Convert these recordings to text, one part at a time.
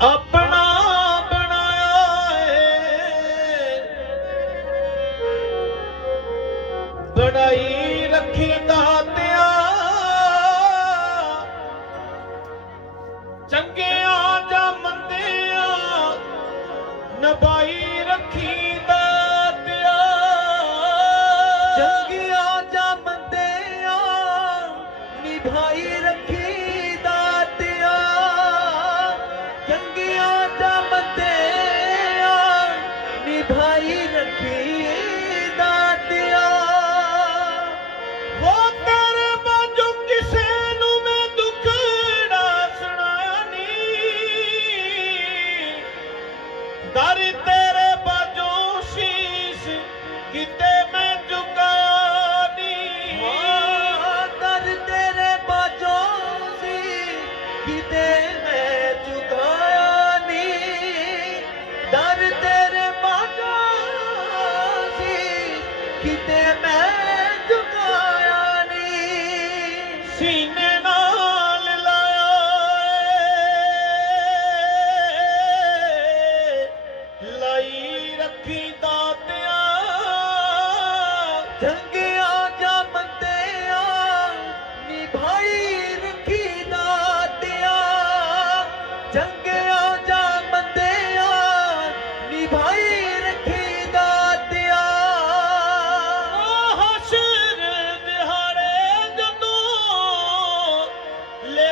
ਆਪਣਾ ਬਣਾਇਆ ਏ ਬਣਾਈ ਰੱਖੀ ਦਾਤਿਆ। ਚੰਗਿਆਂ ਜਾਂ ਮੰਦਿਆਂ, ਨਬਾਈ ਰੱਖੀ ਦਾਤਿਆ। ਚੰਗਿਆਂ ਜਾਂ ਮੰਦਿਆਂ, ਨਿਭਾਈ ਰੱਖੀ ਨਿਭਾਈ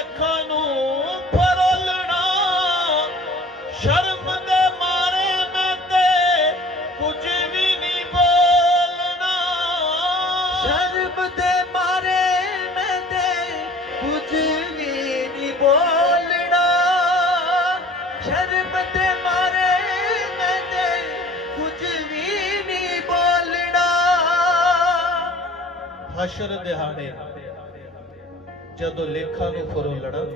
ਲੇਖਾਂ ਨੂੰ ਫਰੋਲਣਾ ਸ਼ਰਮ ਦੇ ਮਾਰੇ ਮੈਂ ਤੇ ਕੁਝ ਵੀ ਨਹੀਂ ਬੋਲਣਾ। ਸ਼ਰਮ ਦੇ ਮਾਰੇ ਮੈਂ ਤੇ ਕੁਝ ਵੀ ਨਹੀਂ ਬੋਲਣਾ। ਸ਼ਰਮ ਦੇ ਮਾਰੇ ਮੈਂ ਤੇ ਕੁਝ ਵੀ ਨਹੀਂ ਬੋਲਣਾ। ਹਸ਼ਰ ਦਿਹਾੜੇ ਜਦੋਂ ਲੇਖਾਂ ਨੂੰ ਫਰੋਲਣਾ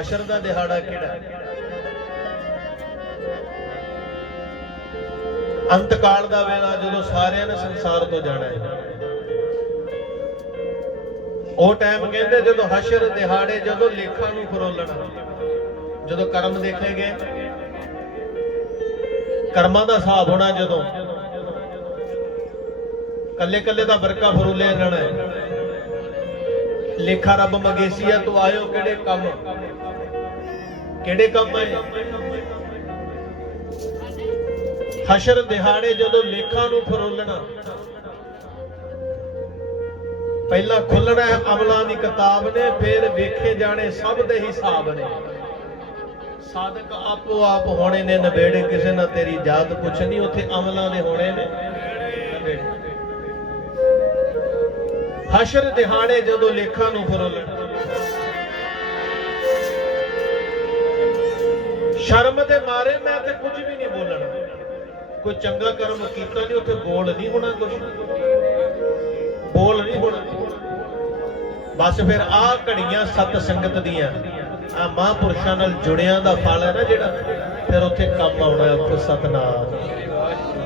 ਹਸ਼ਰ ਦਾ ਦਿਹਾੜਾ ਕਿਹੜਾ? ਹੈ? ਅੰਤਕਾਲ ਦਾ ਵੇਲਾ ਜਦੋਂ ਸਾਰਿਆਂ ਨੇ ਸੰਸਾਰ ਤੋਂ ਜਾਣਾ ਹੈ। ਉਹ ਟਾਈਮ ਕਹਿੰਦੇ ਜਦੋਂ ਹਸ਼ਰ ਦਿਹਾੜੇ, ਜਦੋਂ ਲੇਖਾਂ ਨੂੰ ਫਰੋਲਣਾ ਜਦੋਂ ਕਰਮ ਦੇਖੇ ਗਏ। ਕਰਮਾਂ ਦਾ ਹਿਸਾਬ ਹੋਣਾ ਜਦੋਂ। ਕੱਲੇ ਕੱਲੇ ਦਾ ਵਰਕਾ ਫਰੂਲੇ ਜਾਣਾ ਹੈ। ਲੇਖਾ ਰੱਬ ਮਗੇਸੀਆ, ਤੋਂ ਆਇਓ ਕਿਹੜੇ ਕੰਮ? ਕਿਹੜੇ ਕੰਮ ਹੈ ਹਸ਼ਰ ਦਿਹਾੜੇ ਜਦੋਂ ਲੇਖਾਂ ਨੂੰ ਫਰੋਲਣਾ। ਪਹਿਲਾਂ ਖੁੱਲਣਾ ਹੈ ਅਮਲਾਂ ਦੀ ਕਿਤਾਬ ਨੇ, ਫਿਰ ਵੇਖੇ ਜਾਣੇ ਸਭ ਦੇ ਹਿਸਾਬ ਨੇ। ਸਾਧਕ ਆਪੋ ਆਪ ਹੋਣੇ ਨੇ ਨਵੇੜੇ ਕਿਸੇ ਨਾਲ ਤੇਰੀ ਜਾਤ ਕੁਛ ਨਹੀਂ ਉੱਥੇ ਅਮਲਾਂ ਦੇ ਹੋਣੇ ਨੇ। ਹਸ਼ਰ ਦਿਹਾੜੇ ਜਦੋਂ ਲੇਖਾਂ ਨੂੰ ਫਰੋਲਣ ਸ਼ਰਮ ਦੇ ਮਾਰੇ ਮੈਂ ਤੇ ਕੁਝ ਵੀ ਨਹੀਂ ਬੋਲਣਾ। ਕੋਈ ਚੰਗਾ ਕਰਮ ਕੀਤਾ ਨਹੀਂ ਉੱਥੇ ਬੋਲ ਨਹੀਂ ਹੋਣਾ ਕੁਝ ਬੋਲ ਨਹੀਂ ਹੋਣਾ। ਬਸ ਫਿਰ ਆ ਘੜੀਆਂ ਸਤ ਸੰਗਤ ਦੀਆਂ ਆ ਮਹਾਂਪੁਰਸ਼ਾਂ ਨਾਲ ਜੁੜਿਆਂ ਦਾ ਫਲ ਹੈ ਨਾ ਜਿਹੜਾ ਫਿਰ ਉੱਥੇ ਕੰਮ ਆਉਣਾ ਹੈ ਉੱਥੇ ਸਤਨਾਮ।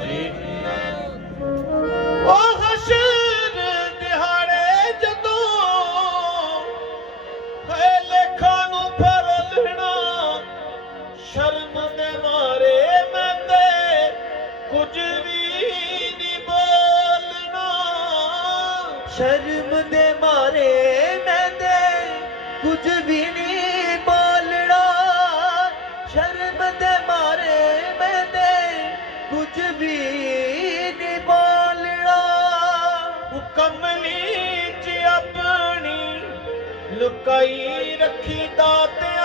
ਜੀ। ਉਹ ਕੁਝ ਵੀ ਨਹੀਂ ਬੋਲਣਾ। ਸ਼ਰਮ ਦੇ ਮਾਰੇ ਮੈਂ ਤੇ ਕੁਝ ਵੀ ਨਹੀਂ ਬੋਲਣਾ। ਸ਼ਰਮ ਦੇ ਮਾਰੇ ਮੈਂ ਤੇ ਕੁਝ ਵੀ ਨਹੀਂ ਬੋਲਣਾ। ਹੁਕਮਲੀ ਚ ਆਪਣੀ, ਲੁਕਾਈ ਰੱਖੀ ਦਾਤਿਆ